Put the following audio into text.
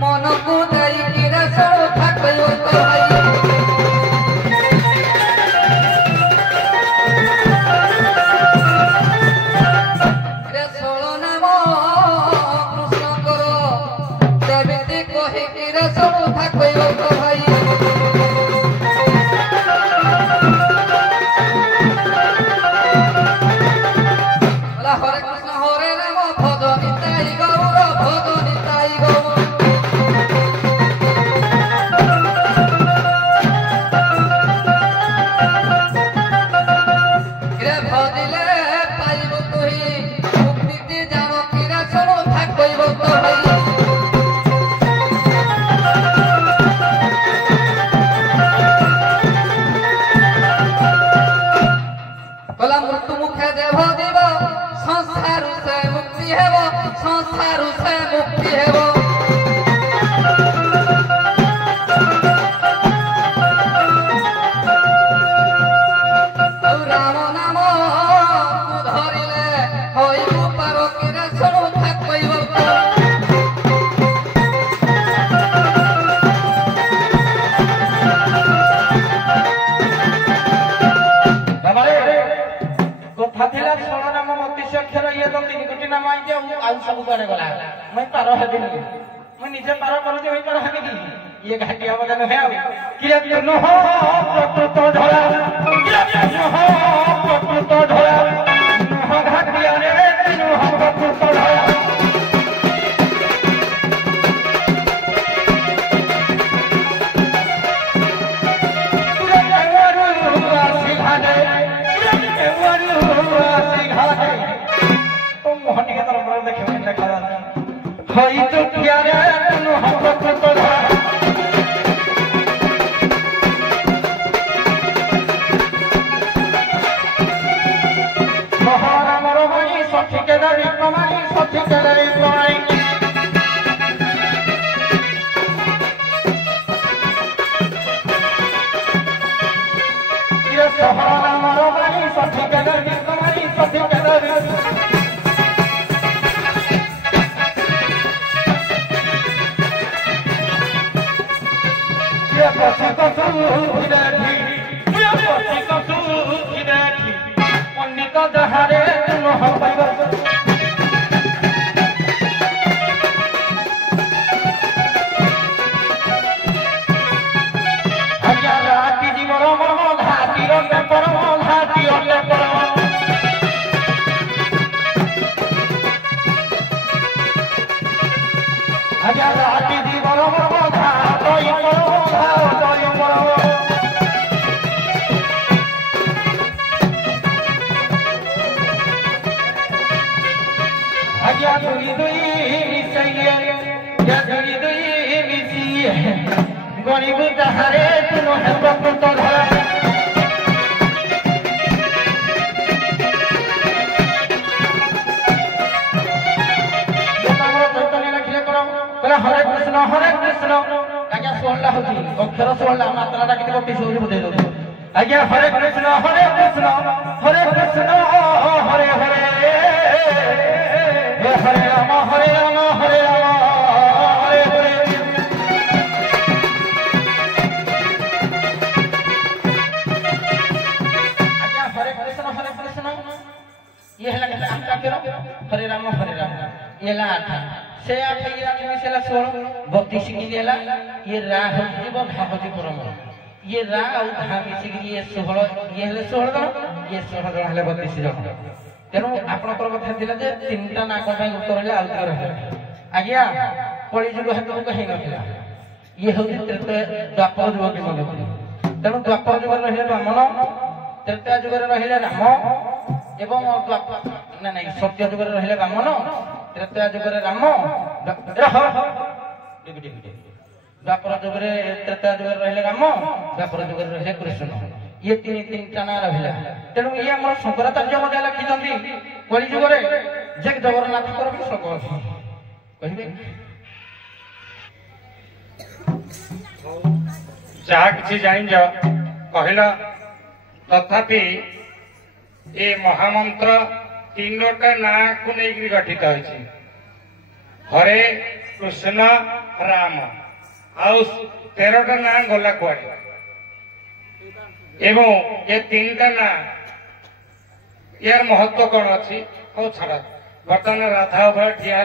मन को दई रे सोलो थाकयो तो भाई रे सोलो नाम कृष्ण करो देवी कहि रे सोलो थाकयो तो भाई हरे कृष्ण हरे राम भज निताई गौर भज निताई गौर रे भजिले पाइब तुही मुक्ति जान किरा सोलो थाकइब तो भाई कला मृत्यु मुखे देव दिव संसार से मुक्ति हेब संसार से मुक्ति हेब राम नाम तू धरिले होइबु पारो किरे सोलो थाकइब कथा थिला सोलो नाम मतीश अक्षर ये तो 3 कोटी नाम आई जे आउ सब करे गला मैं पारो हेबिनी मैं निजे पारो करू जे होई पारो हेबिनी ये घाटिया बदन है किरे तनु हो प्रकृत धरा किरे तनु हो प्रकृत धरा हो घाटिया रे तनु हो प्रकृत धरा हई तो किया रे तनु हम प्रकृत धरा महाराम रमाई सखी के दरी कमाई सखी के दरी कमाई ये महाराम रमाई सखी के दरी कमाई सखी के दरी पंडित दहारे तुम हम राति जीवन मर्म घाटी अटे परम घाटी अटे परम राति जीवन मर्म घाट गरीब दहारे तुम है प्रकृत धरा हरे कृष्ण आज्ञा 16 होती अक्षर 16 मात्राटा कितने गोटी से बुझे दो आज्ञा हरे कृष्ण हरे कृष्ण हरे हरे हरे राम हरे राम हरे राम हरे हरे आज्ञा हरे कृष्ण ये है लगा आठटा करो हरे राम ये ला 8 से 8 ये 8 में से ला 16 32 की लेला ये रा हो जीव घा हो जी परम ये रा और घा मिसी ये 16 ये हले 16 जन ये 16 जन हले 32 जन तेणु आपनकर कथा थिला जे 3टा नाक पई उत्तर ले आउत रहे आज्ञा कली जुग हेतु कहि नथिला ये हो द्वापर जुग के मगे तेणु द्वापर जुग रहिले ब्राह्मण त्रेता जुग रहिले राम एवं ना नहीं सत्य जुग रहिले ब्राह्मण त्रेता जुग राम द्वापर जुग त्रेता जुग रहिले राम द्वापर जुग रहिले कृष्ण ये 3 ना रहिला तेणु ये हमर शंकराचार्य मध्य लिखिछंती कली जुग रे जग जगन्नाथ कर भी श्लोक अछि कहिबे जहा किसी जान कहला तथापि ये महामंत्र 3टा ना को नहीं गठित है हरे कृष्ण राम आउ 13टा ना गला कुआडे एवं ये 3टा ना यार महत्व कौन अच्छी हौ छाड़ बर्तमान राधा उभय ठिया